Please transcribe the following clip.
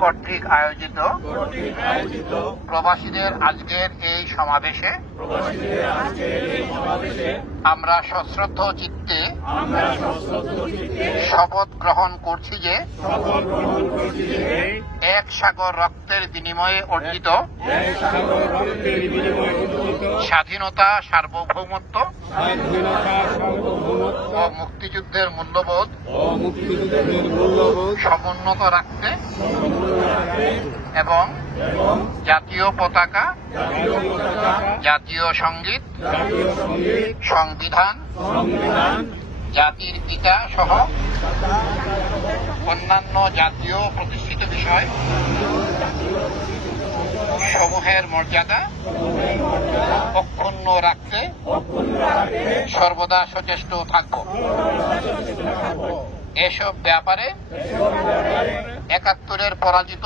কর্তৃক আয়োজিত প্রবাসীদের আজকের এই সমাবেশে আমরা সশ্রদ্ধ চিত্তে শপথ গ্রহণ করছি যে এক সাগর রক্তের বিনিময়ে অর্জিত স্বাধীনতা, সার্বভৌমত্ব ও মুক্তিযুদ্ধের মূল্যবোধ সমুন্নত রাখতে এবং জাতীয় পতাকা, জাতীয় সঙ্গীত, সংবিধান, জাতির পিতা সহ অন্যান্য জাতীয় প্রতিষ্ঠিত বিষয় সমূহের মর্যাদা অক্ষুণ্ণ রাখতে সর্বদা সচেষ্ট থাকব। এসব ব্যাপারে ৭১-এর পরাজিত